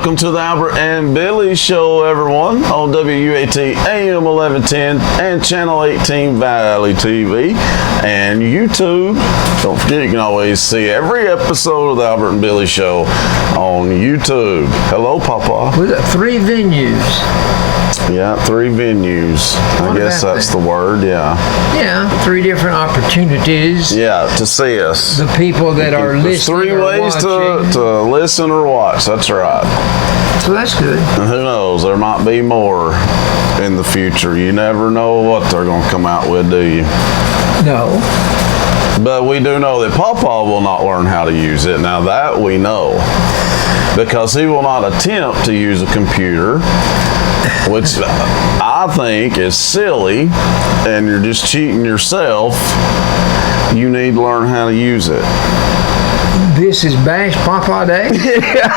welcome to the Albert and Billy Show, everyone, on WUAT AM 1110 and Channel 18 ValleyTV and YouTube. Don't forget, you can always see every episode of the Albert and Billy Show on YouTube. Hello, Papa. We got 3 venues. Yeah, 3 venues. I guess that's the word, yeah. Yeah, 3 different opportunities. Yeah, to see us. The people that are listening. 3 ways to listen or watch, that's right. So that's good. And who knows, there might be more in the future. You never know what they're going to come out with, do you? No. But we do know that Papa will not learn how to use it. Now that we know. Because he will not attempt to use a computer, which I think is silly, and you're just cheating yourself. You need to learn how to use it. This is Bash Papa Day? Yeah.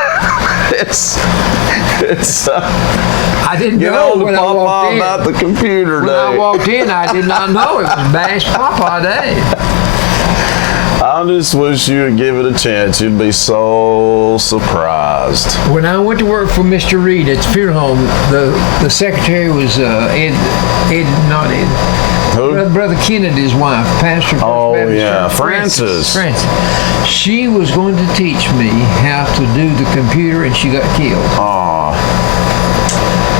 I didn't know when I walked in. About the computer when day. I walked in, I did not know it was Bash Papa Day. I just wish you would give it a chance. You'd be so surprised. When I went to work for Mr. Reed at the funeral home, the secretary was not Ed. Who? Brother Kennedy's wife, Pastor. Oh, yeah, Frances. She was going to teach me how to do the computer, and she got killed. Aw.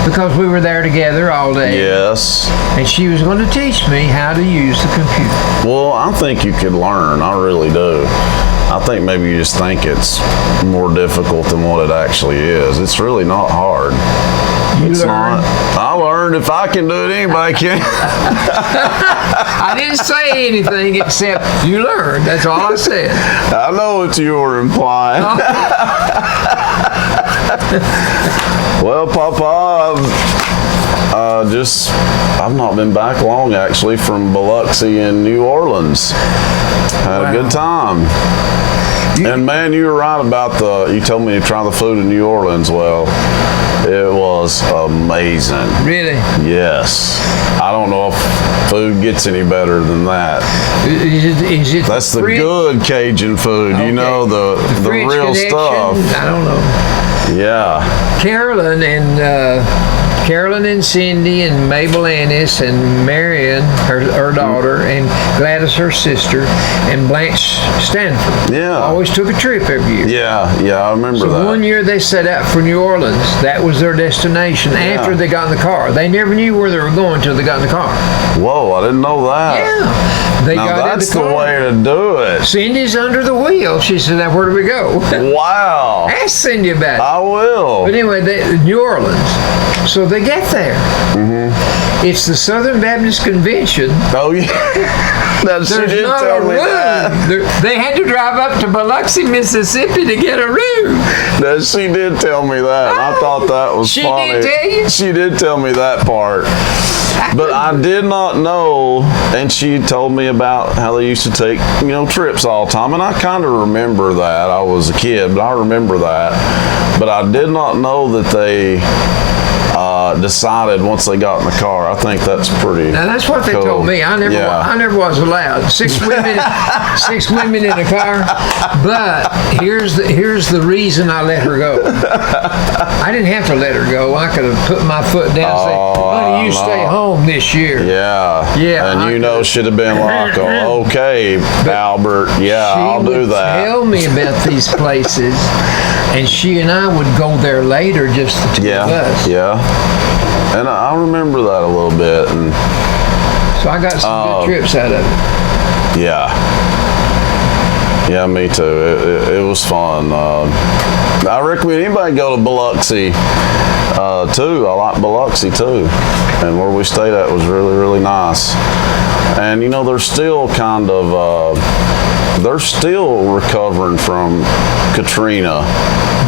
Because we were there together all day. Yes. And she was going to teach me how to use the computer. Well, I think you could learn. I really do. I think maybe you just think it's more difficult than what it actually is. It's really not hard. It's not. I learned if I can do it, anybody can. I didn't say anything except you learned. That's all I said. I know what you were implying. Well, Papa, I've not been back long, actually, from Biloxi in New Orleans. Had a good time. And man, you were right about you told me to try the food in New Orleans. Well, it was amazing. Really? Yes. I don't know if food gets any better than that. Is it That's the good Cajun food, okay. You know, the real connection? stuff. I don't know. Yeah. Carolyn and Cindy and Mabel Annis and Marion, her daughter, and Gladys, her sister, and Blanche Stanford. Yeah. Always took a trip every year. Yeah, I remember that. So one year they set out for New Orleans. That was their destination after they got in the car. They never knew where they were going until they got in the car. Whoa, I didn't know that. Yeah. They now got that's in the car. way to do it. Cindy's under the wheel. She said, now where do we go? Wow. Ask Cindy about it. I will. But anyway, New Orleans. So they get there. Mm-hmm. It's the Southern Baptist Convention. Oh, yeah. She did tell me that. They had to drive up to Biloxi, Mississippi to get a room. No, she did tell me that. I thought that was funny. She did tell you? She did tell me that part. But I did not know, and she told me about how they used to take, trips all the time, and I kind of remember that. I was a kid, but I remember that. But I did not know that they decided once they got in the car. I think that's pretty. Now that's what they told me. I never was allowed 6 women, 6 women in a car. But here's the reason I let her go. I didn't have to let her go. I could have put my foot down and say, "Honey, you stay home this year." Yeah. And should have been like, "Okay, Albert. Yeah, I'll do that." Tell me about these places. And she and I would go there later, just the 2 of us. Yeah. And I remember that a little bit. And so I got some good trips out of it. Yeah. Yeah, me too. It was fun. I recommend anybody go to Biloxi too. I like Biloxi too. And where we stayed at was really, really nice. And they're still they're still recovering from Katrina.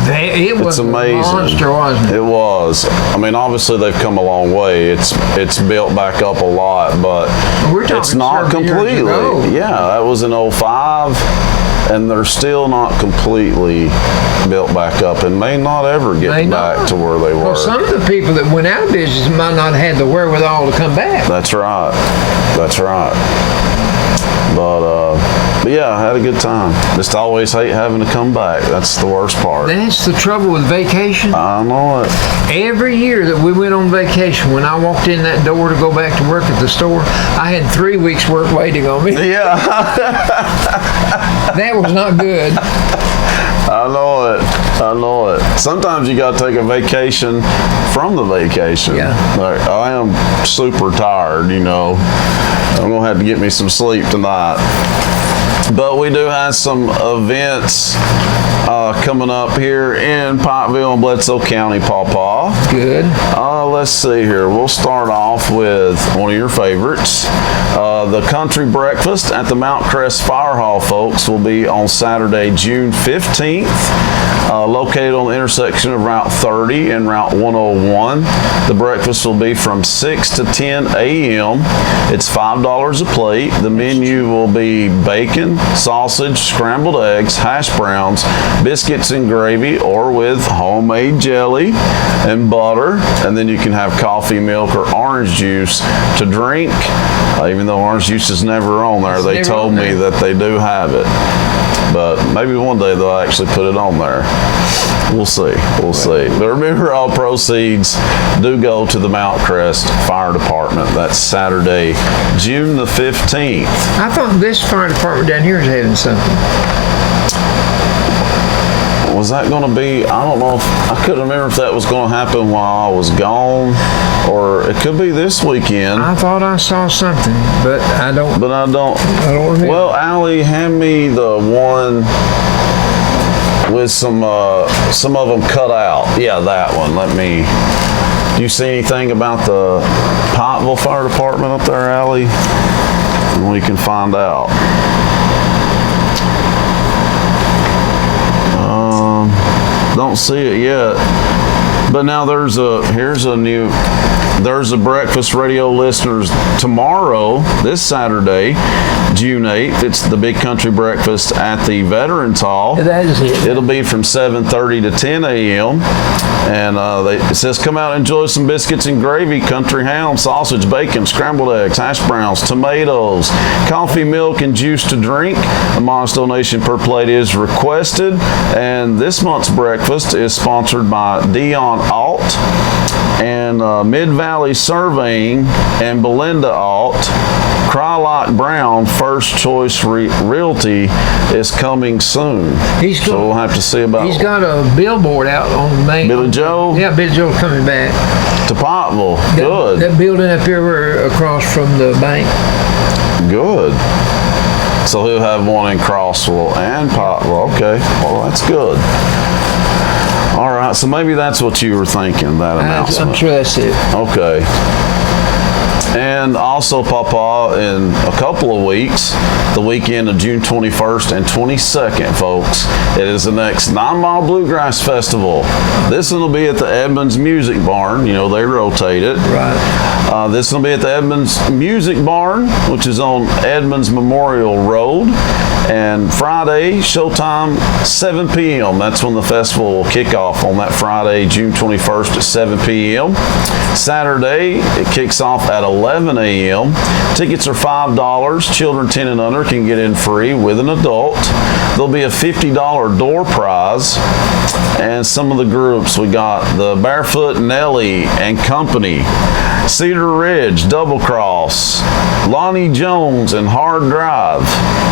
It was amazing. A monster, wasn't it? It was. I mean, obviously they've come a long way. It's built back up a lot, but it's not completely. Yeah, that was in 2005, and they're still not completely built back up, and may not ever get back to where they were. Well, some of the people that went out of business might not have had the wherewithal to come back. That's right. But But yeah, I had a good time. Just always hate having to come back. That's the worst part. That's the trouble with vacation. I know it. Every year that we went on vacation, when I walked in that door to go back to work at the store, I had 3 weeks' work waiting on me. Yeah. That was not good. I know it. Sometimes you got to take a vacation from the vacation. Yeah. Like, I am super tired, I'm going to have to get me some sleep tonight. But we do have some events coming up here in Pikeville and Bledsoe County, Pawpaw. Good. Let's see here. We'll start off with one of your favorites. The country breakfast at the Mount Crest Fire Hall, folks, will be on Saturday, June 15th. Located on the intersection of Route 30 and Route 101. The breakfast will be from 6 to 10 a.m. It's $5 a plate. The menu will be bacon, sausage, scrambled eggs, hash browns, biscuits and gravy, or with homemade jelly and butter. And then you can have coffee, milk, or orange juice to drink. Even though orange juice is never on there, they told me that they do have it. But maybe one day they'll actually put it on there. We'll see. But remember, all proceeds do go to the Mount Crest Fire Department. That's Saturday, June the 15th. I thought this fire department down here is having something. Was that going to be, I don't know, I couldn't remember if that was going to happen while I was gone, or it could be this weekend. I thought I saw something, but I don't remember. Well, Allie, hand me the one with some of them cut out. Yeah, that one. Do you see anything about the Pikeville Fire Department up there, Allie? We can find out. Don't see it yet. But now there's a breakfast radio listeners tomorrow, this Saturday, June 8th. It's the Big Country Breakfast at the Veterans Hall. That is it. It'll be from 7:30 to 10 a.m. And it says, come out and enjoy some biscuits and gravy, country ham, sausage, bacon, scrambled eggs, hash browns, tomatoes, coffee, milk, and juice to drink. A modest donation per plate is requested. And this month's breakfast is sponsored by Dion Alt and Mid-Valley Surveying and Belinda Alt. Krylock Brown First Choice Realty is coming soon. So we'll have to see about. He's got a billboard out on the main. Billy Joe? Yeah, Billy Joe's coming back. To Pikeville. Good. That building up here across from the bank. Good. So he'll have one in Crossville and Pikeville. Okay. Well, that's good. All right. So maybe that's what you were thinking, that announcement. I'm sure that's it. Okay. And also, Papa, in a couple of weeks, the weekend of June 21st and 22nd, folks, it is the next 9 Mile Bluegrass Festival. This one will be at the Edmonds Music Barn. They rotate it. Right. This will be at the Edmonds Music Barn, which is on Edmonds Memorial Road. And Friday, showtime, 7 p.m. That's when the festival will kick off, on that Friday, June 21st at 7 p.m. Saturday, it kicks off at 11 a.m. Tickets are $5. Children 10 and under can get in free with an adult. There'll be a $50 door prize. And some of the groups, we got the Barefoot Nelly and Company, Cedar Ridge, Double Cross, Lonnie Jones, and Hard Drive.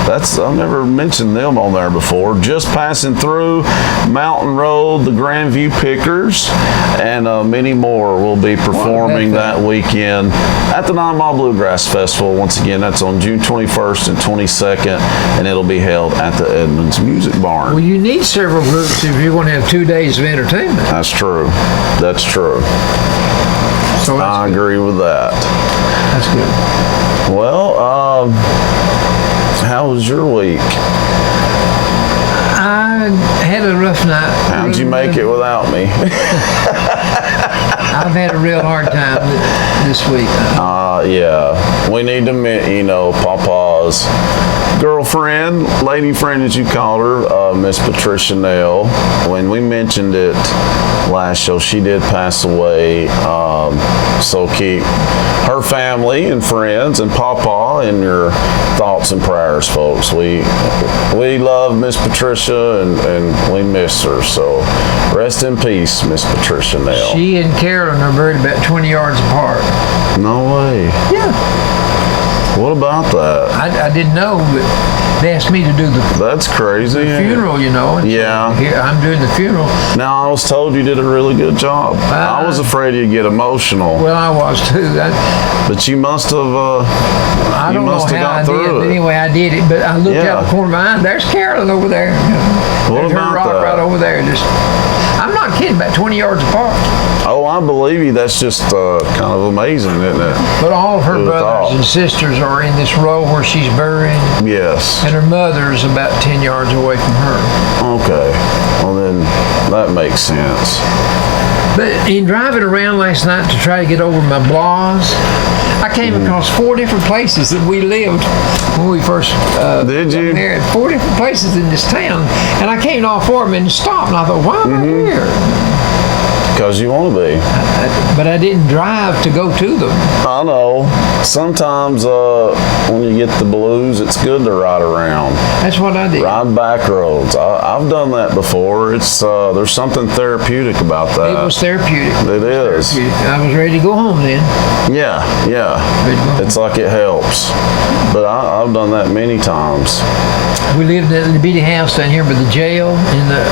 I've never mentioned them on there before. Just Passing Through, Mountain Road, the Grandview Pickers, and many more will be performing that weekend at the 9 Mile Bluegrass Festival. Once again, that's on June 21st and 22nd, and it'll be held at the Edmonds Music Barn. Well, you need several groups if you're going to have 2 days of entertainment. That's true. So I agree with that. That's good. Well, how was your week? I had a rough night. How'd you make it without me? I've had a real hard time this week. Yeah. We need to, Papa's girlfriend, lady friend as you called her, Miss Patricia Nail, when we mentioned it last show, she did pass away. So keep her family and friends and Papa in your thoughts and prayers, folks. We love Miss Patricia and we miss her. So rest in peace, Miss Patricia Nail. She and Carolyn are buried about 20 yards apart. No way. Yeah. What about that? I didn't know, but they asked me to do the That's crazy. funeral, you know. And Yeah. so here, I'm doing the funeral. Now, I was told you did a really good job. I was afraid you'd get emotional. Well, I was too. But you must have, I you don't know must have how I got did, through but it. anyway, I did it. But I looked Yeah. out the corner of my eye. There's Carolyn over there. What There's about her rock that? right over there. I'm not kidding. About 20 yards apart. Oh, I believe you. That's just kind of amazing, isn't it? But all of her Who'd have brothers thought? and sisters are in this row where she's buried, Yes. and her mother's about 10 yards away from her. Okay. Well, then that makes sense. But in driving around last night to try to get over my blahs, I came across 4 different places that we lived when we first Did you? got married. 4 different places in this town, and I came to all 4 of them and stopped, and I thought, why am I here? Because you want to be. But I didn't drive to go to them. I know. Sometimes when you get the blues, it's good to ride around. That's what I did. Ride back roads. I've done that before. It's there's something therapeutic about that. It was therapeutic. It is. I was ready to go home then. Yeah, yeah. Ready to go home. It's like it helps. But I've done that many times. We lived in the bitty house down here by the jail in the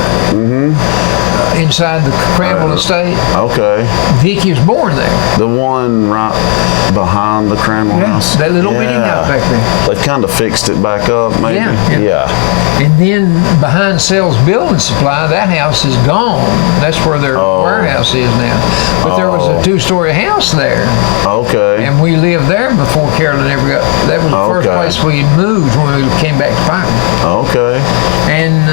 inside the Cranwell estate. Okay. Vicky was born there. The one right behind the Cranwell house? That little bitty house back there. They've kind of fixed it back up, maybe? Yeah. And then behind Sells Building Supply, that house is gone. That's where their warehouse is now. But there was a 2-story house there. Okay. And we lived there before Carolyn ever got. That was the first place we moved when we came back to Pikeville. Okay. And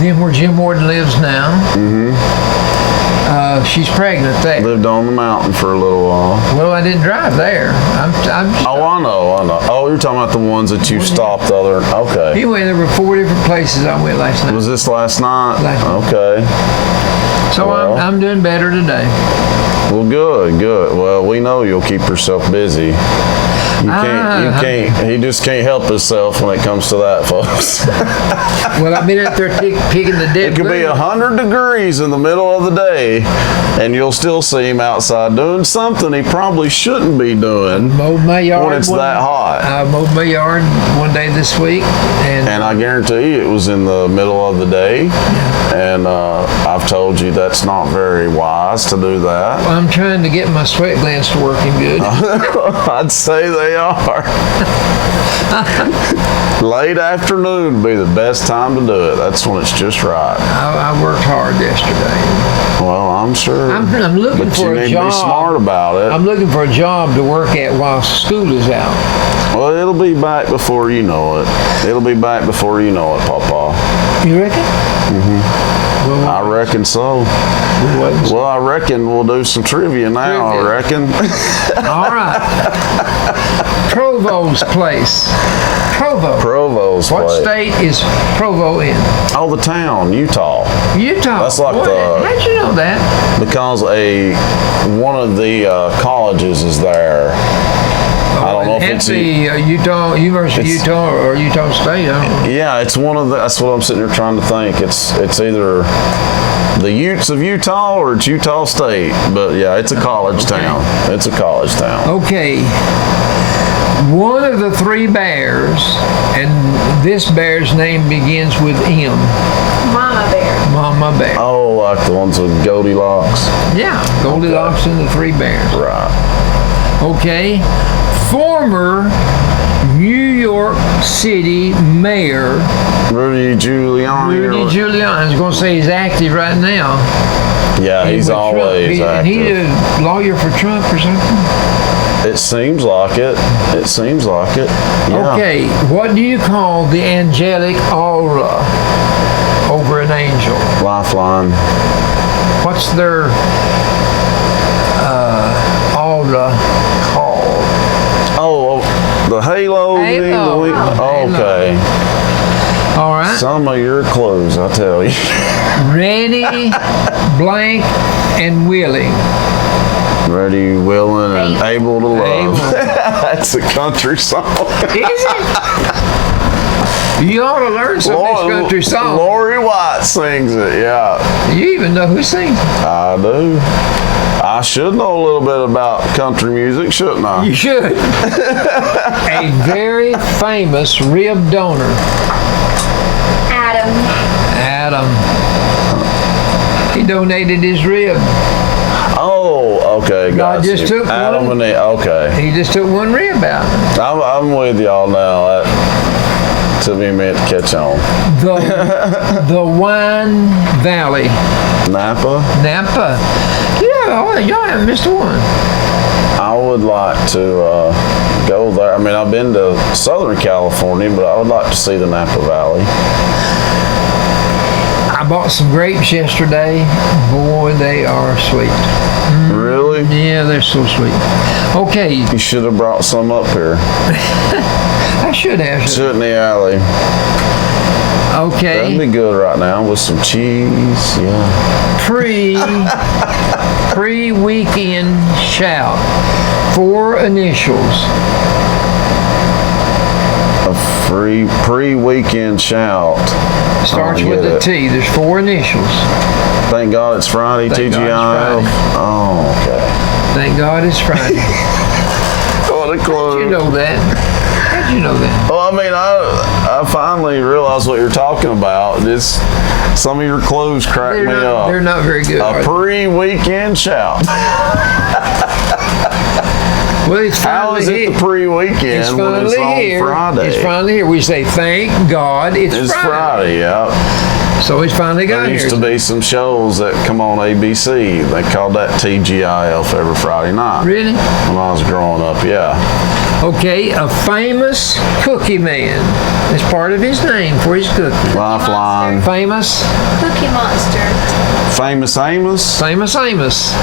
then where Jim Warden lives now. She's pregnant there. Lived on the mountain for a little while. Well, I didn't drive there. Oh, I know. Oh, you're talking about the ones that you stopped the other. Okay. Anyway, there were 4 different places I went last night. Was this last night? Last night. Okay. So Well. I'm doing better today. Well, good, good. Well, we know you'll keep yourself busy. He just can't help himself when it comes to that, folks. Well, I've been out there picking the dead. It could be 100 degrees in the middle of the day, and you'll still see him outside doing something he probably shouldn't be doing Mowed my yard when it's that hot. I mowed my yard one day this week, And I guarantee you it was in the middle of the day, and I've told you that's not very wise to do that. I'm trying to get my sweat glands to working good. I'd say they are. Late afternoon would be the best time to do it. That's when it's just right. I worked hard yesterday. Well, I'm sure. I'm looking but for you a need job. to be smart about it. I'm looking for a job to work at while school is out. Well, it'll be back before you know it. It'll be back before you know it, Papa. You reckon? Well, I reckon so. Well, I reckon we'll do some trivia now, I reckon. All right. Provo's place. Provo. Provo's What place. state is Provo in? Oh, the town, Utah. Utah. That's like Boy, the- how'd you know that? Because one of the colleges is there. I don't know if it's Utah, University of Utah or Utah State. I don't know. Yeah, it's one of the. That's what I'm sitting here trying to think. It's either the Utes of Utah or it's Utah State. But yeah, it's a college town. It's a college town. Okay. One of the 3 bears, and this bear's name begins with M. Mama bear. Mama bear. Oh, like the ones with Goldilocks. Yeah, Goldilocks and the 3 bears. Right. Okay. Former New York City Mayor Rudy Giuliani. Rudy Giuliani. I was going to say he's active right now. Yeah, he's With Trump. always And he's active. a lawyer for Trump or something. It seems like it. It seems like it. Yeah. Okay, what do you call the angelic aura over an angel? Lifeline. What's their aura called? Oh, the halo. Halo. Oh, long. Okay. All right. Some of your clothes, I tell you. Ready, blank, and willing. Ready, willing, and able to love. Able. That's a country song. Is it? You ought to learn some of this country song. Lori White sings it, yeah. You even know who sings it. I do. I should know a little bit about country music, shouldn't I? You should. A very famous rib donor. Adam. He donated his rib. Oh, okay, God got just you. took Adam one. and Eve, okay. He just took one rib out. I'm with y'all now. That took me a minute to catch on. The Wine Valley. Napa? Yeah, y'all haven't missed one. I would like to go there. I mean, I've been to Southern California, but I would like to see the Napa Valley. I bought some grapes yesterday. Boy, they are sweet. Really? Yeah, they're so sweet. Okay. You should have brought some up here. I should have. Chutney Alley. Okay. That'd be good right now with some cheese. Yeah. Pre-weekend shout. 4 initials. A pre-weekend shout. Starts I with get a it. T. There's 4 initials. Thank God it's Friday, Thank God TGIF. it's Friday. Oh, okay. Thank God it's Friday. What a clue. How'd you know that? How'd you know that? Well, I mean, I finally realized what you're talking about. Just some of your clues crack me up. They're not very good. A pre-weekend shout. Well, it's How finally is it here. the pre-weekend It's when finally it's on here. Friday? It's finally here. We say, thank God it's It's Friday. Friday, yeah. So it's finally got There here. used to be some shows that come on ABC. They called that TGIF every Friday night. Really? When I was growing up, yeah. Okay, a famous cookie man. That's part of his name for his cookie. Lifeline. Famous Cookie Monster. Famous Amos? Amos.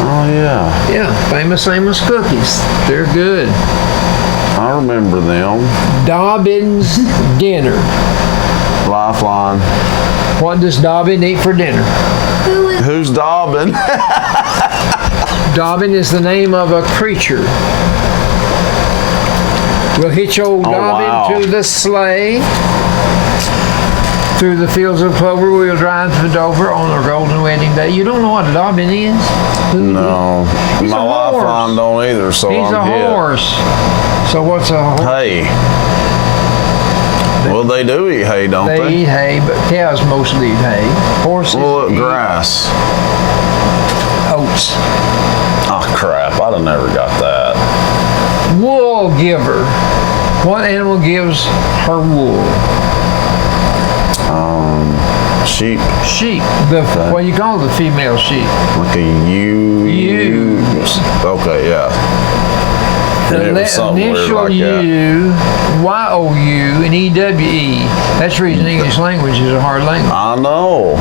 Oh, yeah. Yeah, Famous Amos cookies. They're good. I remember them. Dobbin's dinner. Lifeline. What does Dobbin eat for dinner? Who's Dobbin? Dobbin is the name of a creature. We'll hitch old Dobbin wow. to the sleigh. Through the fields of clover, we'll drive to Dover on our golden wedding day. You don't know what a Dobbin is? No. He's My a horse. Lifeline don't either, so He's I'm a hit. horse. So what's a horse? Hay. Well, they do eat hay, don't They they? eat hay, but cows mostly eat hay. Horses Well, eat grass. oats. Oh, crap. I'd have never got that. Wool giver. What animal gives her wool? Sheep. Sheep. What do you call the female sheep? Like a ewe. Okay, yeah. And it was something weird Initial like that. U, Y-O-U, and E-W-E. That's the reason English language is a hard language. I know.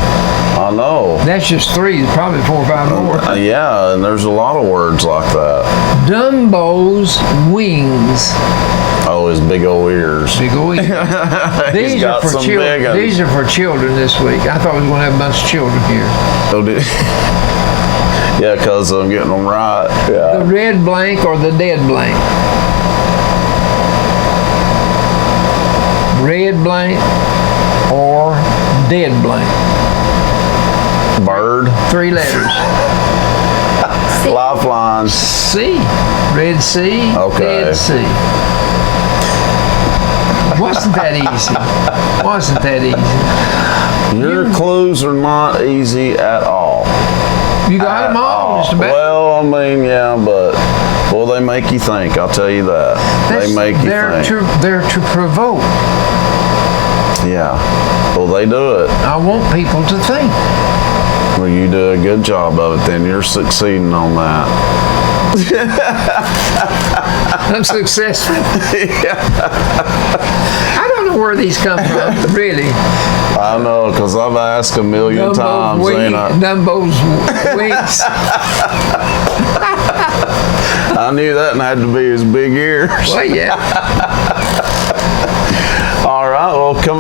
That's just 3. There's probably 4 or 5 more. Yeah, and there's a lot of words like that. Dumbo's wings. Oh, his big old ears. Big old wings. He's These are got for some children. big ones. These are for children this week. I thought we were going to have a bunch of children here. Oh, did yeah, because I'm getting them right. The Yeah. red blank or the dead blank? Red blank or dead blank? Bird. 3 letters. Lifeline. C. Red Sea. Okay. Dead Sea. Wasn't that easy? Your clues are not easy at all. You got them all, just about. Well, I mean, yeah, but well, they make you think. I'll tell you that. They make you think. They're to provoke. Yeah. Well, they do it. I want people to think. Well, you do a good job of it. Then you're succeeding on that. I'm successful. I don't know where these come from, really. I know, because I've asked a million times, ain't I? Dumbo's wings. I knew that and had to be his big ears. Well, yeah.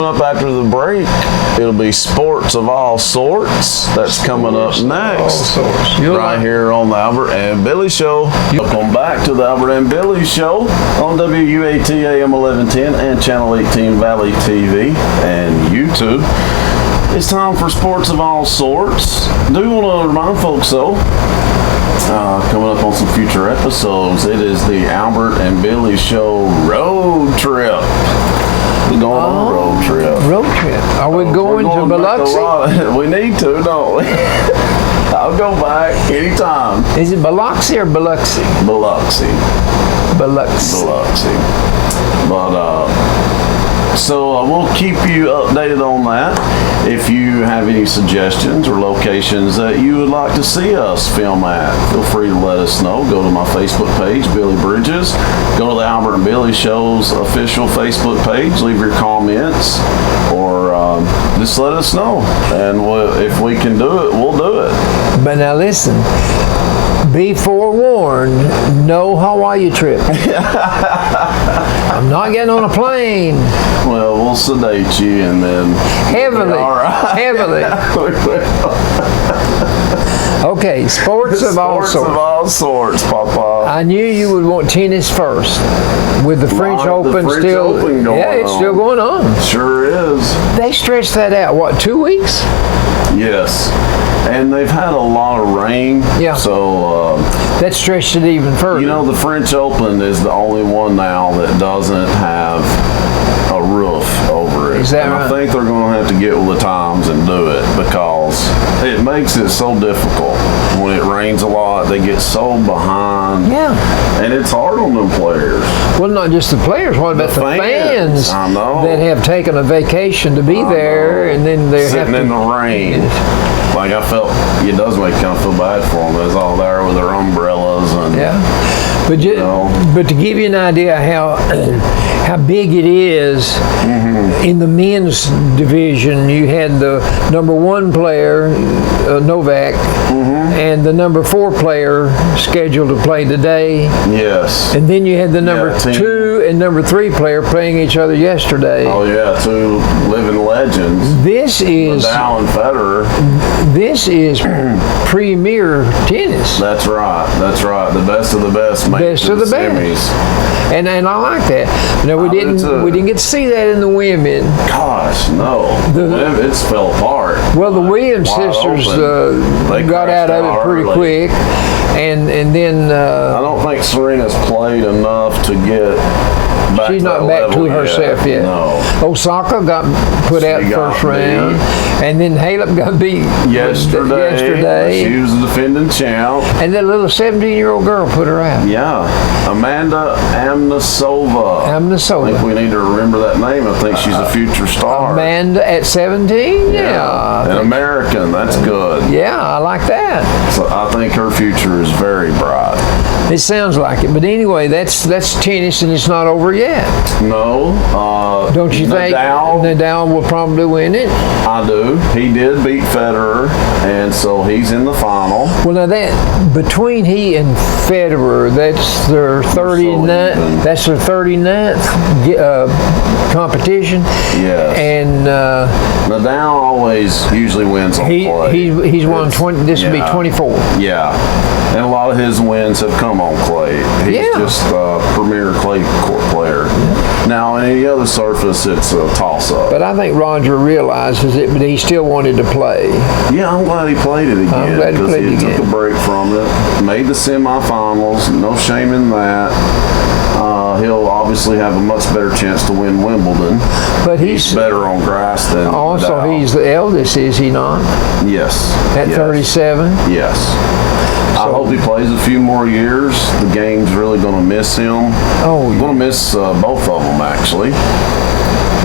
up after the break, it'll be Sports of All Sorts. That's coming up next. Right here on the Albert and Billy Show. Welcome back to the Albert and Billy Show on WUAT AM 1110 and Channel 18 Valley TV and YouTube. It's time for Sports of All Sorts. Do want to remind folks though, coming up on some future episodes, it is the Albert and Billy Show road trip. We're going on a road trip. Road trip. Are we going to Biloxi? We need to, don't we? I'll go back anytime. Is it Biloxi or Biloxi? Biloxi. Biloxi. But, so we'll keep you updated on that. If you have any suggestions or locations that you would like to see us film at, feel free to let us know. Go to my Facebook page, Billy Bridges. Go to the Albert and Billy Show's official Facebook page. Leave your comments or just let us know. And if we can do it, we'll do it. But now listen. Be forewarned, no Hawaii trip. I'm not getting on a plane. Well, we'll sedate you and then... Heavily. All right. Heavily. Okay, sports of all sorts. Sports of all sorts, Papa. I knew you would want tennis first. With the French Open French still... Open going yeah, it's on. still going on. Sure is. They stretched that out, what, 2 weeks? Yes. And they've had a lot of rain. Yeah. So... that stretched it even further. You know, the French Open is the only one now that doesn't have a roof over it. Is that right? I think they're going to have to get with the times and do it because it makes it so difficult. When it rains a lot, they get so behind. Yeah. And it's hard on them players. Well, not just the players. What about the fans I know. that have taken a vacation to be there and then they Sitting have in the rain. Like I felt, it does make kind of feel bad for them. They're all there with their umbrellas and But but to give you an idea how big it is, in the men's division, you had the number 1 player, Novak, and the number 4 player scheduled to play today. Yes. And then you had the number 2 and number 3 player playing each other yesterday. Oh yeah, 2 living legends. This is Nadal and Federer. This is premier tennis. That's right. The best of the best make Best it to of the best. semis. And I like that. No, we didn't get to see that in the women. Gosh, no. It's fell apart. Well, the Williams Wide sisters They got out of it pretty early. quick, and then I don't think Serena's played enough to get back she's to not that back to level herself yet. No. Osaka got put out She got first round, and then Halep got beat yesterday. She was the defending champ. And that little 17-year-old girl put her out. Yeah, Amanda Amnesova. I think we need to remember that name. I think she's a future star. Amanda at 17? Yeah. An American, that's good. Yeah, I like that. So I think her future is very bright. It sounds like it. But anyway, that's tennis, and it's not over yet. No. Don't you think Nadal will probably win it? I do. He did beat Federer, and so he's in the final. Well, now that between he and Federer, that's their 39th. That's their 39th competition. Yes. And Nadal always usually wins on clay. He's won 20. This will be 24. Yeah. And a lot of his wins have come on clay. He's just a premier clay court player. Now, on any other surface, it's a toss-up. But I think Roger realizes it, but he still wanted to play. Yeah, I'm glad he played it again. I'm glad he played it again. He took a break from it, made the semifinals. No shame in that. He'll obviously have a much better chance to win Wimbledon. But he's better on grass than also Nadal. He's the eldest, is he not? Yes. At 37? Yes. I hope he plays a few more years. The game's really going to miss him. Oh, I'm going to miss both of them, actually.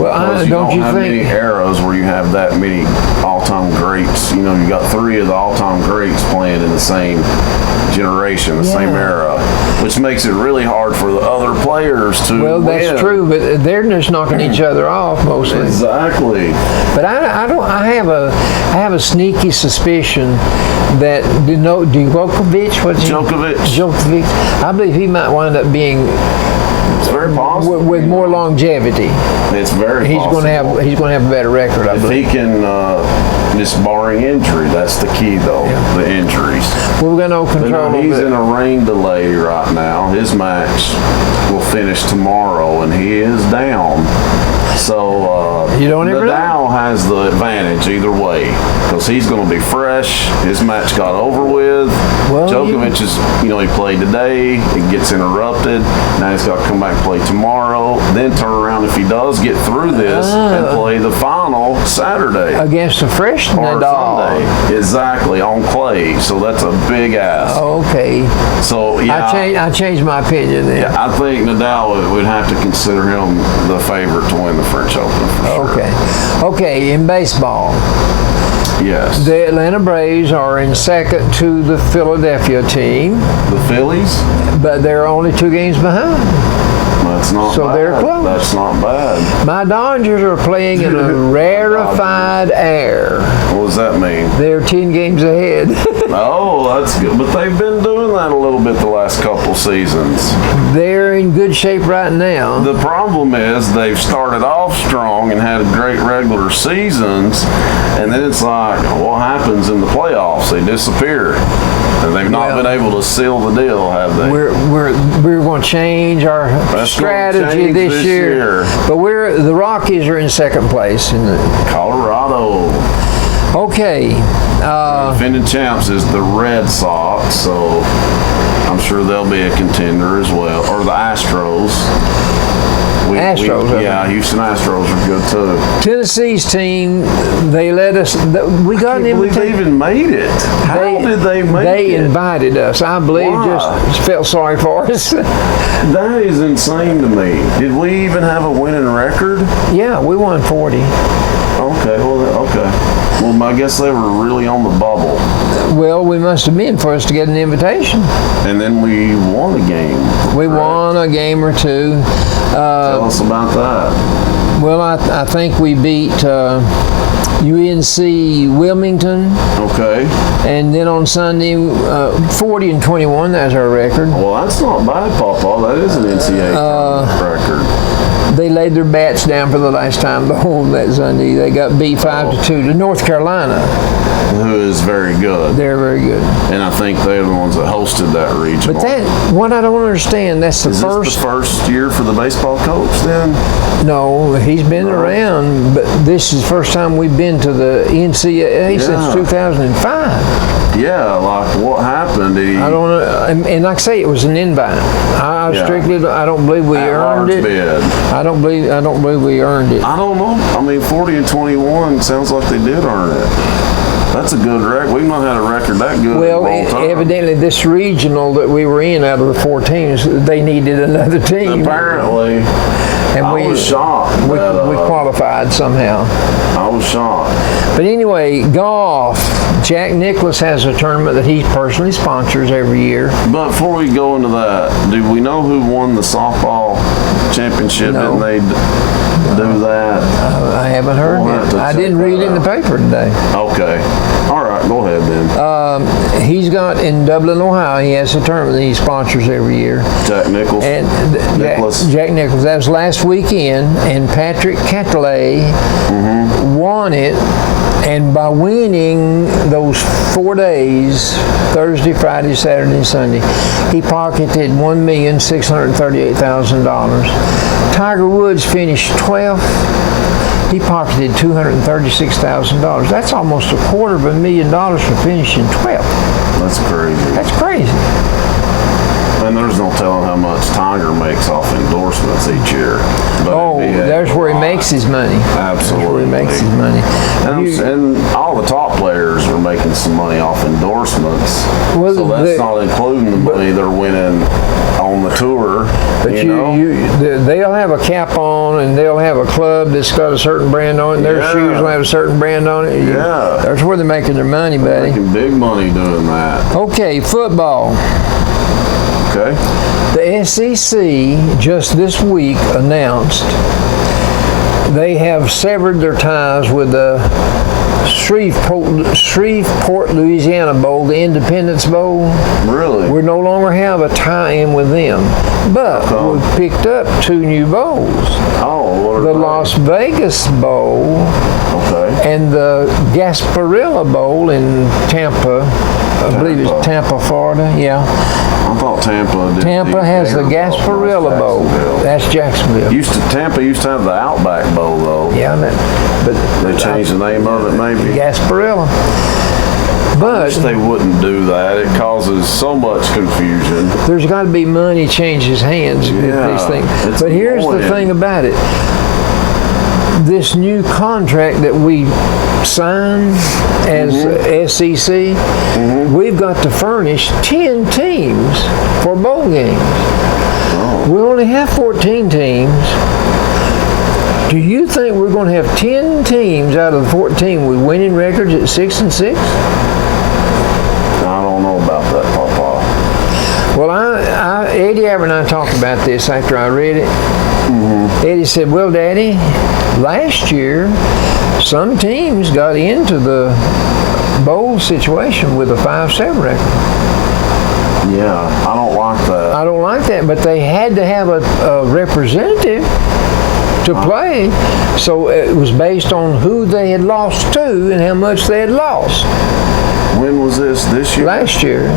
Well, don't have many eras where you have that many all-time greats. You know, you got 3 of the all-time greats playing in the same generation, the same era, which makes it really hard for the other players to win. That's true, but they're just knocking each other off mostly. Exactly. But I have a sneaky suspicion that Djokovic, Djokovic, I believe he might wind up being It's very possible. with more longevity. It's very He's possible. going to have a better record, I If believe. he can, just barring injury, that's the key though, the injuries. We've got no But control now he's over in it. a rain delay right now. His match will finish tomorrow, and he is down. So You don't ever know. Nadal has the advantage either way because he's going to be fresh. His match got over with. Well, Djokovic is, he played today. It gets interrupted. Now he's got to come back and play tomorrow. Then turn around if he does get through this and play the final Saturday. Against a fresh Or Nadal. Sunday. Exactly, on clay. So that's a big ask. Okay. So, yeah. I changed my opinion then. Yeah, I think Nadal would have to consider him the favorite to win the French Open for sure. Okay, in baseball, Yes. the Atlanta Braves are in second to the Philadelphia team, The Phillies? but they're only 2 games behind. That's not So bad. they're close. That's not bad. My Dodgers are playing in a rarefied air. What does that mean? They're 10 games ahead. Oh, that's good. But they've been doing that a little bit the last couple seasons. They're in good shape right now. The problem is they've started off strong and had great regular seasons, and then it's like, what happens in the playoffs? They disappear. And they've not been able to seal the deal, have they? We're going to change our That's strategy gonna change this year. But the Rockies are in second place. Colorado. Okay. Defending champs is the Red Sox, so I'm sure they'll be a contender as well. Or the Astros. Astros, yeah, Houston Astros are good too. Tennessee's team, they let us. We got an I believe they invitation. even made it. How did they make They it? invited us. I believe Why? just felt sorry for us. That is insane to me. Did we even have a winning record? Yeah, we won 40. Okay, well, I guess they were really on the bubble. Well, we must have been for us to get an invitation. And then we won a game. We correct? won a game or two. Tell us about that. Well, I think we beat UNC Wilmington, Okay. and then on Sunday, 40-21. That's our record. Well, that's not bad, Papa. That is an NCAA tournament record. They laid their bats down for the last time the whole that Sunday. They got beat 5-2 to North Carolina. Who is very good. They're very good. And I think they're the ones that hosted that regional. But what I don't understand, that's the Is first. this the first year for the baseball coach then? No, he's been around, but this is the first time we've been to the NCAA since 2005. Yeah, like what happened? I don't know, and like I say, it was an invite. I don't believe we earned it. Bid. I don't believe we earned it. I don't know. I mean, 40-21 sounds like they did earn it. That's a good record. We've not had a record that good Well, in a long time. evidently this regional that we were in, out of the 4 teams, they needed another team. Apparently. And I was shocked. We that, qualified somehow. I was shocked. But anyway, golf. Jack Nicklaus has a tournament that he personally sponsors every year. But before we go into that, do we know who won the softball championship? No. Didn't they do that? I haven't heard We'll have it. to I check didn't read that it in the out. paper today. Okay. All right, go ahead then. He's got in Dublin, Ohio, he has a tournament that he sponsors every year. Jack Nicklaus. And Nicklaus. Jack Nicklaus, that was last weekend, and Patrick Catley won it. And by winning those 4 days, Thursday, Friday, Saturday, and Sunday, he pocketed $1,638,000. Tiger Woods finished 12th. He pocketed $236,000. That's almost $250,000 for finishing 12th. That's crazy. That's crazy. And there's no telling how much Tiger makes off endorsements each year. But Oh, there's where he makes his money. Absolutely. That's where he makes his money. And all the top players are making some money off endorsements. Well, so that's not including the money they're winning on the tour. But they'll have a cap on, and they'll have a club that's got a certain brand on it, and their Yeah. shoes will have a certain brand on it. Yeah. That's where they're making their money, buddy. Making big money doing that. Okay, football. Okay. The SEC just this week announced They have severed their ties with the Shreveport, Louisiana Bowl, the Independence Bowl. Really? We no longer have a tie-in with them, but we've picked up 2 new bowls. Oh, what are The they? Las Vegas Bowl Okay. and the Gasparilla Bowl in Tampa. I believe it's Tampa, Florida. Yeah. I thought Tampa did. Tampa has the Gasparilla Bowl. That's Jacksonville. Tampa used to have the Outback Bowl though. Yeah, but They changed the name of it maybe. Gasparilla. I But wish they wouldn't do that. It causes so much confusion. there's got to be money changes hands with Yeah, these things. it's But here's the annoying. thing about it. This new contract that we signed as SEC, we've got to furnish 10 teams for bowl games. We only have 14 teams. Do you think we're going to have 10 teams out of the 14 with winning records at 6-6? I don't know about that, Papa. Well, Eddie Abbott and I talked about this after I read it. Eddie said, well, Daddy, last year, some teams got into the bowl situation with a 5-7 record. Yeah, I don't like that. I don't like that, but they had to have a representative to play, so it was based on who they had lost to and how much they had lost. When was this year? Last year.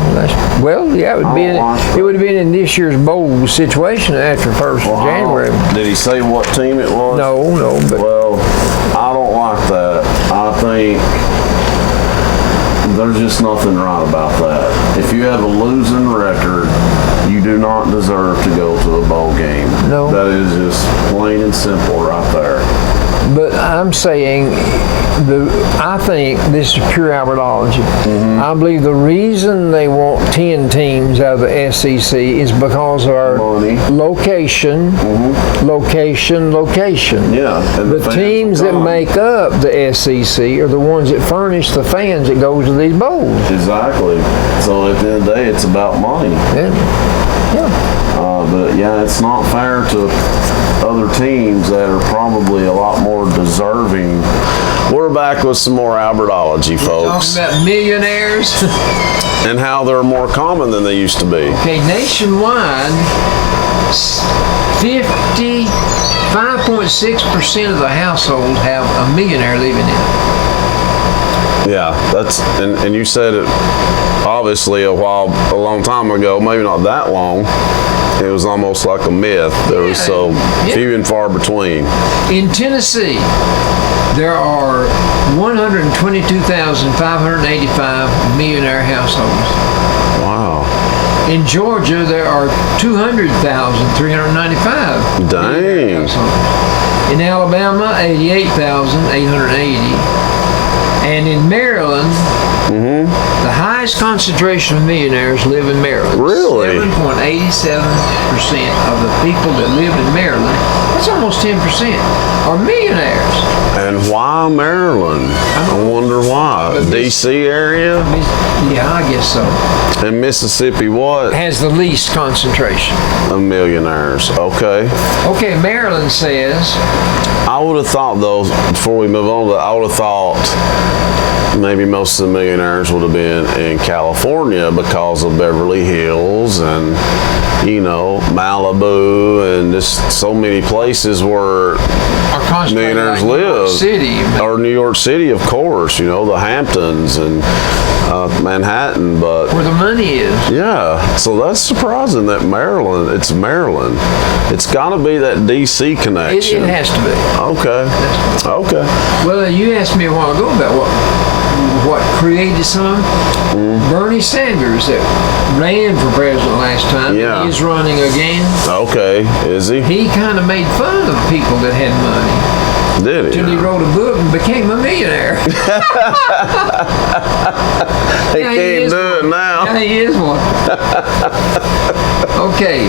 Well, yeah, it would have been in this year's bowl situation after 1st of January. Did he say what team it was? No, but Well, I don't like that. I think there's just nothing right about that. If you have a losing record, you do not deserve to go to a bowl game. No. That is just plain and simple right there. But I'm saying, I think this is pure Albertology. I believe the reason they want 10 teams out of the SEC is because of our Money. location. Yeah. And The fans teams that come. make up the SEC are the ones that furnish the fans that go to these bowls. Exactly. So at the end of the day, it's about money. Yeah. But yeah, it's not fair to other teams that are probably a lot more deserving. We're back with some more Albertology, folks, Talking about millionaires. and how they're more common than they used to be. Okay, nationwide, 55.6% of the households have a millionaire living in it. Yeah, that's and you said it obviously a long time ago, maybe not that long. It was almost like a myth. There was so few and far between. In Tennessee, there are 122,585 millionaire households. Wow. In Georgia, there are 200,395 millionaire Dang. households. In Alabama, 88,880. And in Maryland, the highest concentration of millionaires live in Maryland. Really? 7.87% of the people that live in Maryland, that's almost 10%, are millionaires. And why Maryland? I wonder why. D.C. area? Yeah, I guess so. And Mississippi what? Has the least concentration. Of millionaires. Okay. Okay, Maryland says, I would have thought though, before we move on, I would have thought maybe most of the millionaires would have been in California because of Beverly Hills and, Malibu and just so many places where are concentrated millionaires like New York live. City. Or New York City, of course, the Hamptons and Manhattan, but Where the money is. yeah, so that's surprising that it's Maryland. It's got to be that D.C. connection. It has to be. Okay. Okay. Well, you asked me a while ago about what created some. Bernie Sanders that ran for president last time. Yeah. He's running again. Okay. Is he? He kind of made fun of people that had money. Did he? Till he wrote a book and became a millionaire. He Yeah, can't do it now. Yeah, he is one. Okay.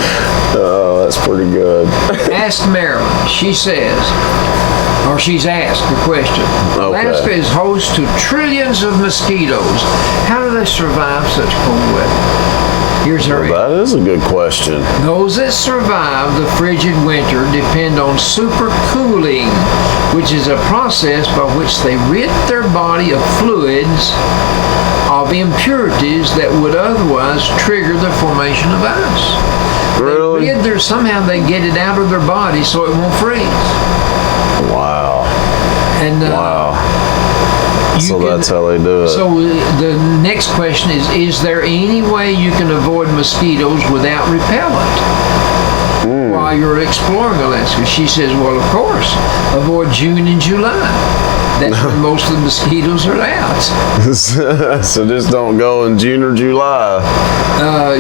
Oh, that's pretty good. Ask Marilyn. She says, or she's asked the question. Okay. Alaska is host to trillions of mosquitoes. How do they survive such cold weather? Here's her answer. That is a good question. Those that survive the frigid winter depend on supercooling which is a process by which they rid their body of fluids of impurities that would otherwise trigger the formation of ice. Really? Somehow they get it out of their body so it won't freeze. Wow. And Wow. So that's how they do it. So the next question is there any way you can avoid mosquitoes without repellent while you're exploring Alaska? She says, well, of course, avoid June and July. That's when most of the mosquitoes are out. So just don't go in June or July.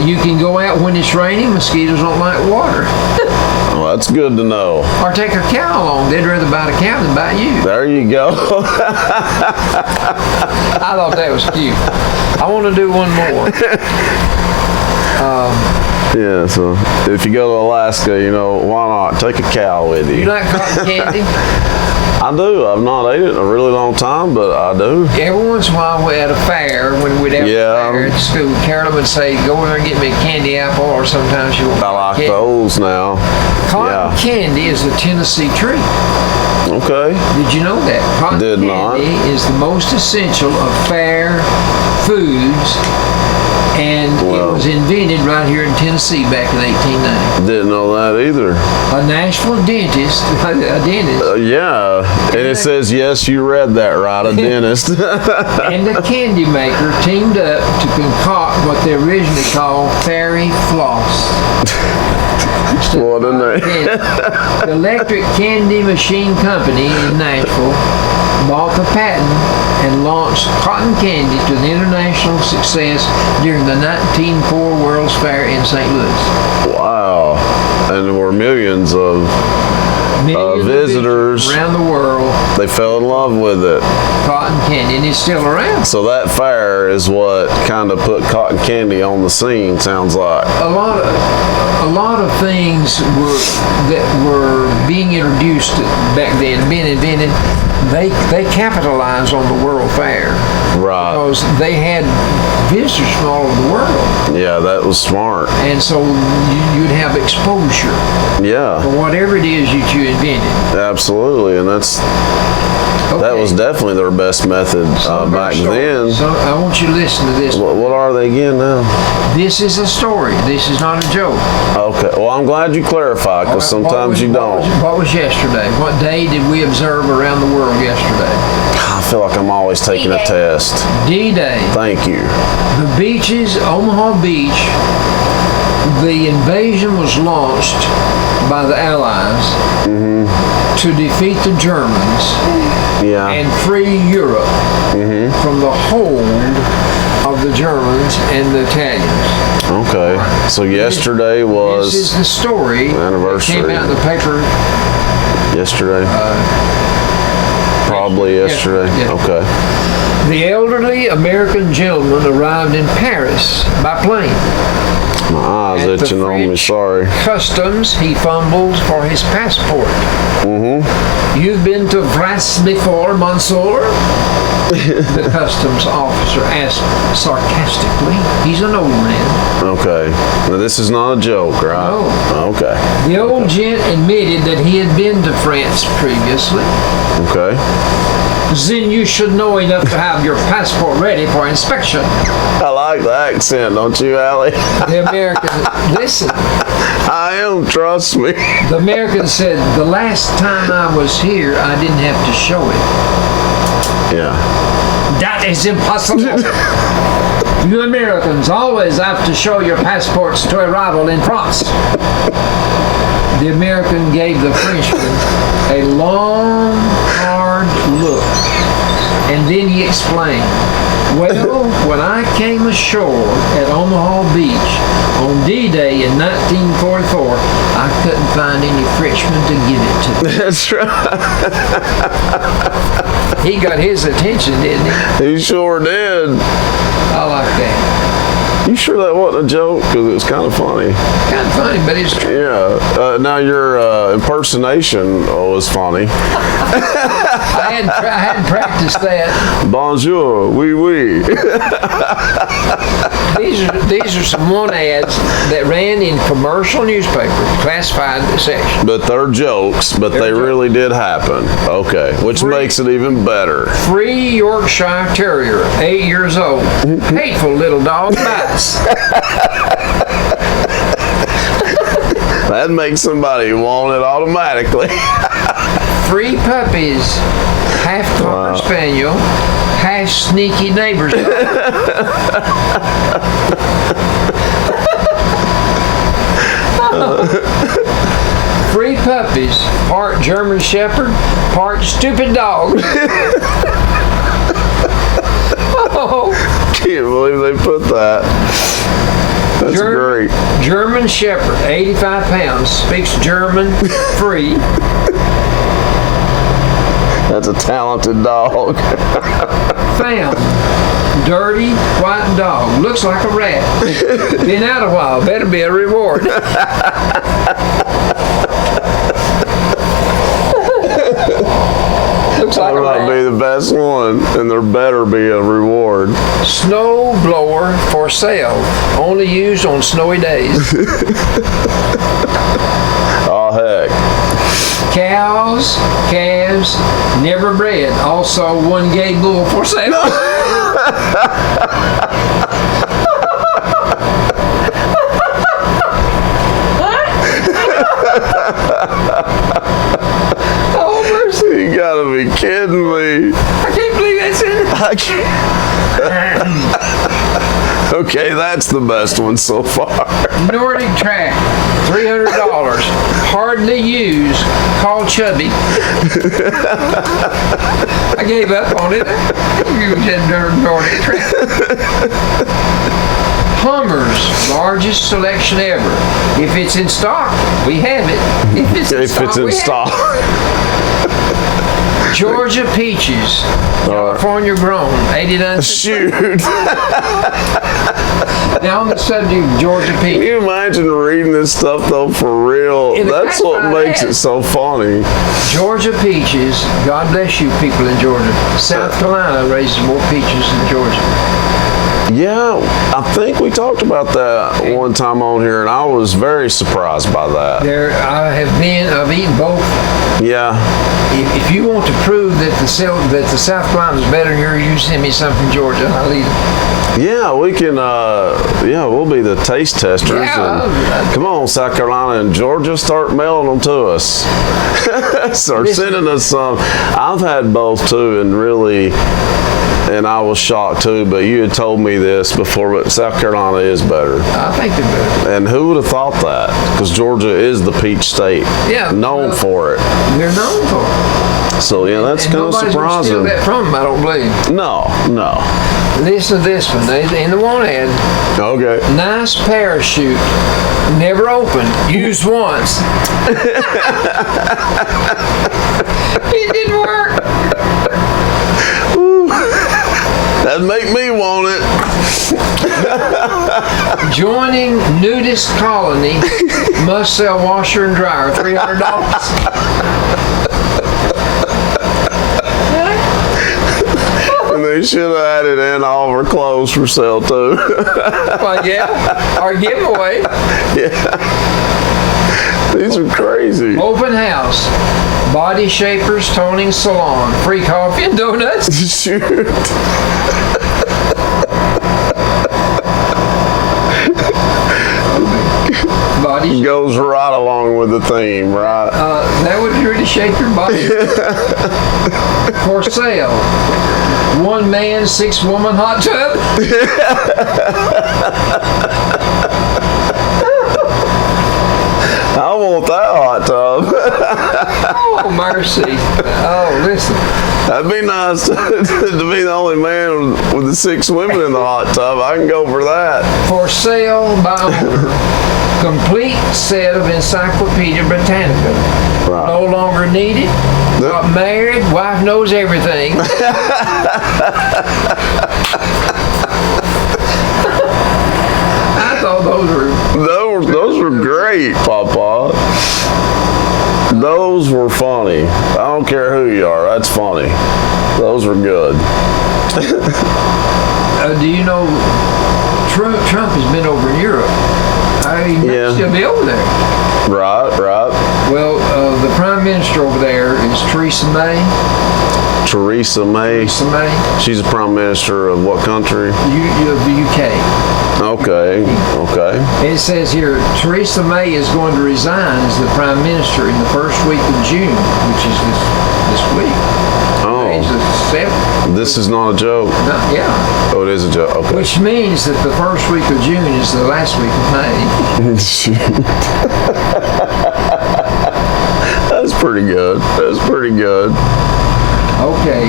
You can go out when it's raining. Mosquitoes don't like water. Well, that's good to know. Or take a cow along. They'd rather bite a cow than bite you. There you go. I thought that was cute. I want to do one more. Yeah, so if you go to Alaska, you know, why not take a cow with you? You like cotton candy? I do. I've not ate it in a really long time, but I do. Every once in a while, at a fair, when we'd have a fair at school, Carolyn would say, go over there and get me a candy apple, or sometimes she would. I like those now. Cotton candy is a Tennessee tree. Okay. Did you know that? Cotton Did not. candy is the most essential of fair foods, and it was invented right here in Tennessee back in 1890. Didn't know that either. A Nashville dentist, Yeah, and it says, yes, you read that right, a dentist. and a candy maker teamed up to concoct what they originally called fairy floss. What a name. The Electric Candy Machine Company in Nashville bought the patent and launched cotton candy to the international success during the 1904 World's Fair in St. Louis. Wow. And there were millions of visitors around the world. They fell in love with it. Cotton candy, and it's still around. So that fair is what kind of put cotton candy on the scene, sounds like. A lot of things that were being introduced back then, being invented, they capitalized on the World Fair. Right. Because they had visitors from all over the world. Yeah, that was smart. And so you'd have exposure. Yeah. For whatever it is that you invented. Absolutely, and that was definitely their best method back then. So I want you to listen to this. What are they again now? This is a story. This is not a joke. Okay. Well, I'm glad you clarified, because sometimes you don't. What was yesterday? What day did we observe around the world yesterday? I feel like I'm always taking a test. D-Day. Thank you. The beaches, Omaha Beach, the invasion was launched by the Allies to defeat the Germans and free Europe from the hold of the Germans and the Italians. Okay. So yesterday was... This is the story. Anniversary. It came out in the paper. Yesterday? Probably yesterday. Yeah. Okay. The elderly American gentleman arrived in Paris by plane. My eyes At the itching on me, French sorry. Customs, he fumbled for his passport. You've been to France before, monsieur? The customs officer asked sarcastically. He's an old man. Okay. Now this is not a joke, right? No. Okay. The old gent admitted that he had been to France previously. Okay. Then you should know enough to have your passport ready for inspection. I like the accent, don't you, Allie? The American, listen. I am, trust me. The American said, the last time I was here, I didn't have to show it. Yeah. That is impossible. You Americans always have to show your passports to arrival in France. The American gave the Frenchman a long, hard look, and then he explained, well, when I came ashore at Omaha Beach on D-Day in 1944, I couldn't find any Frenchman to give it to. That's right. He got his attention, didn't he? He sure did. I like that. You sure that wasn't a joke? Because it was kind of funny. Kind of funny, but it's true. Yeah. Now your impersonation was funny. I hadn't practiced that. Bonjour, oui, oui. These are some want ads that ran in commercial newspapers, classified section. But they're jokes, but they really did happen. Okay, which makes it even better. Free Yorkshire Terrier, 8 years old. Hateful little dog bites. That makes somebody want it automatically. Free puppies, half Cocker Spaniel, half sneaky neighbor's dog. Free puppies, part German Shepherd, part stupid dog. Oh. Can't believe they put that. That's great. German Shepherd, 85 pounds, speaks German, free. That's a talented dog. Found. Dirty, white dog. Looks like a rat. Been out a while. Better be a reward. Looks like That a might be rat. the best one, and there better be a reward. Snow blower for sale. Only used on snowy days. Oh, heck. Cows, calves, never bred. Also, one gay bull for sale. Oh, mercy. You gotta be kidding me. I can't believe that's in it. I can't. Okay, that's the best one so far. Nordic track, $300. Hardly used. Called Chubby. I gave up on it. You said Nordic track. Hummers, largest selection ever. If it's in stock, we have it. If it's in stock, we have it. Georgia peaches, California grown, 89 cents. Shoot. Now on the subject of Georgia Can peaches. you imagine reading this stuff though for real? In the That's what classified makes ad. it so funny. Georgia peaches, God bless you people in Georgia. South Carolina raises more peaches than Georgia. Yeah, I think we talked about that one time on here, and I was very surprised by that. I've eaten both. Yeah. If you want to prove that the South Carolina is better than yours, you send me some from Georgia and I'll eat it. Yeah, we can, we'll be the taste testers. Yeah. And come on, South Carolina and Georgia, start mailing them to us. Start sending us some. I've had both too, and really, and I was shocked too, but you had told me this before, but South Carolina is better. I think they're better. And who would have thought that? Because Georgia is the peach state. Yeah. Known for it. They're known for it. So, yeah, that's And kind of nobody's gonna steal surprising. that from them, I don't believe. No. Listen to this one. In the want ad, Okay. nice parachute, never opened, used once. It didn't work. That'd make me want it. Joining nudist colony, must sell washer and dryer, $300. And they should have added in all of our clothes for sale too. Well, yeah, our giveaway. These are crazy. Open house, body shapers, toning salon, free coffee and donuts. Shoot. Body Goes right along with the theme, right? that would really shape your body. For sale, 1 man, 6 woman hot tub. I want that hot tub. Oh, mercy. Oh, listen. That'd be nice to be the only man with the 6 women in the hot tub. I can go for that. For sale by owner. Complete set of Encyclopedia Britannica. Right. No longer needed. Got married. Wife knows everything. I thought those were. Those were great, Papa. Those were funny. I don't care who you are. That's funny. Those were good. Do you know Trump has been over in Europe. He might still be over there. Right. Well, the Prime Minister over there is Theresa May. Theresa May. She's the Prime Minister of what country? Of the UK. Okay. And it says here, Theresa May is going to resign as the Prime Minister in the first week of June, which is this week. Oh. It's the 7th. This is not a joke. Yeah. Oh, it is a joke. Okay. Which means that the first week of June is the last week of May. That's pretty good. Okay.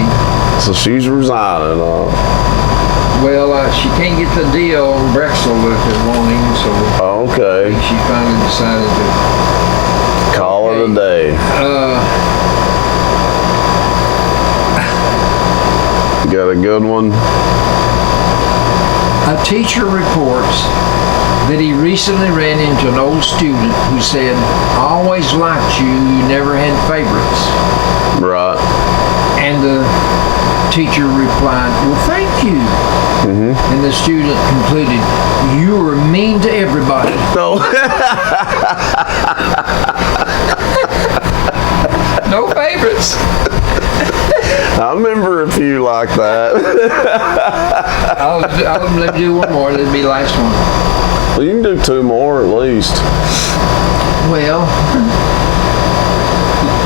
So she's resigning. Well, she can't get the deal on Brexit that they're wanting, so Okay. she finally decided to Call it a day. Got a good one? A teacher reports that he recently ran into an old student who said, "I always liked you, you never had favorites." Right. And the teacher replied, "Well, thank you." And the student concluded, "You were mean to everybody." No. No favorites. I remember a few like that. I'll let you do one more. That'll be the last one. Well, you can do 2 more at least. Well,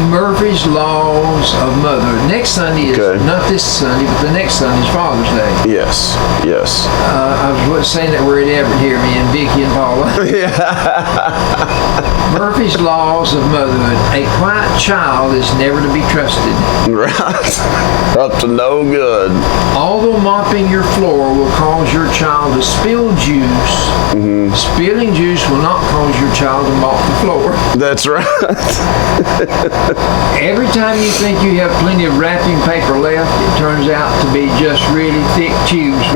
Murphy's Laws of Mother. Next Sunday is not this Sunday, but the next Sunday is Father's Day. Yes. I was saying that we're at Everett here, me and Vicki and Paula. Murphy's Laws of Motherhood. A quiet child is never to be trusted. Right. Up to no good. Although mopping your floor will cause your child to spill juice, spilling juice will not cause your child to mop the floor. That's right. Every time you think you have plenty of wrapping paper left, it turns out to be just really thick tubes.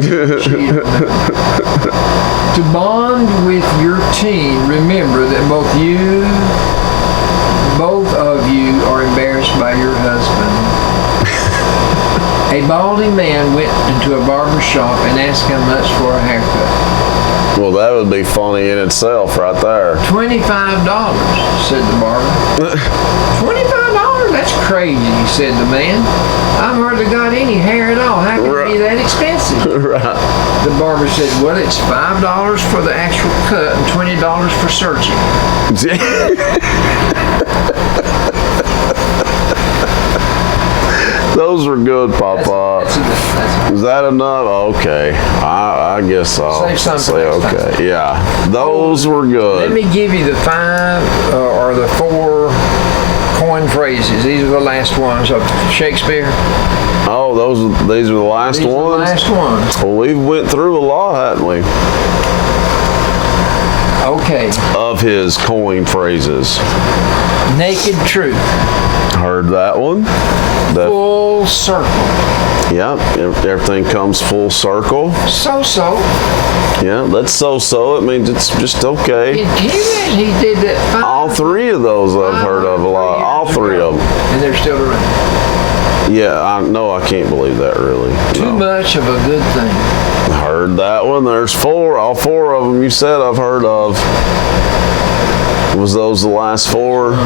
To bond with your teen, remember that both of you are embarrassed by your husband. A balding man went into a barber shop and asked how much for a haircut. Well, that would be funny in itself right there. $25, said the barber. $25? That's crazy, said the man. I've hardly got any hair at all. How can it be that expensive? Right. The barber said, well, it's $5 for the actual cut and $20 for searching. Those were good, Papa. Is that enough? Okay. I guess I'll Save some say for next okay. time. Yeah. Those were good. Let me give you the 5 or the 4 coin phrases. These are the last ones of Shakespeare. Oh, these are the last These ones? are the last ones. Well, we've went through a lot, haven't we? Okay. Of his coin phrases. Naked truth. Heard that one. Full circle. Yeah, everything comes full circle. So-so. Yeah, that's so-so. It means it's just okay. He did that 5. All 3 of those I've heard of a lot. All 3 of them. And they're still around. Yeah, I can't believe that really. Too much of a good thing. Heard that one. There's 4. All 4 of them you said I've heard of. Was those the last 4?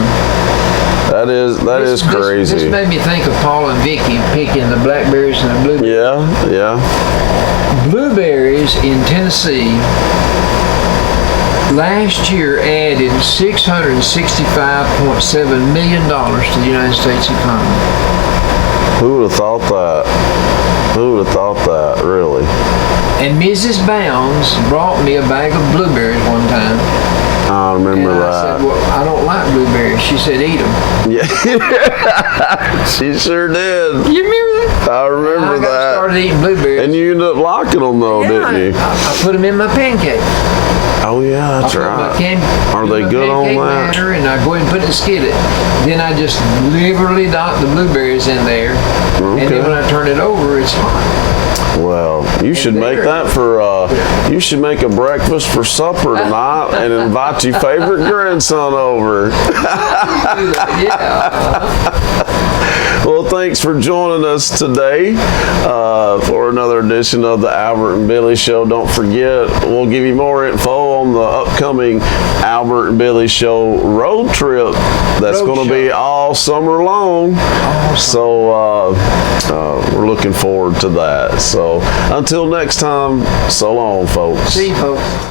That is crazy. This made me think of Paul and Vicky picking the blackberries and the blueberries. Yeah. Blueberries in Tennessee last year added $665.7 million to the United States economy. Who would have thought that, really? And Mrs. Bounds brought me a bag of blueberries one time. I remember and that. I said, well, I don't like blueberries. She said, eat them. Yeah. She sure did. You remember that? I remember I started eating blueberries. And you ended up liking them though, didn't you? I put them in my pancake. Oh yeah, that's right. Are they good on that? And I go ahead and put it in the skillet. Then I just liberally dot the blueberries in there. Okay. And then when I turn it over, it's hot. Well, you should make that for, you should make a breakfast for supper tonight and invite your favorite grandson over. Yeah. Well, thanks for joining us today for another edition of the Albert and Billy Show. Don't forget, we'll give you more info on the upcoming Albert and Billy Show road trip that's going to be all summer long. So we're looking forward to that. So until next time, so long, folks. See you, folks.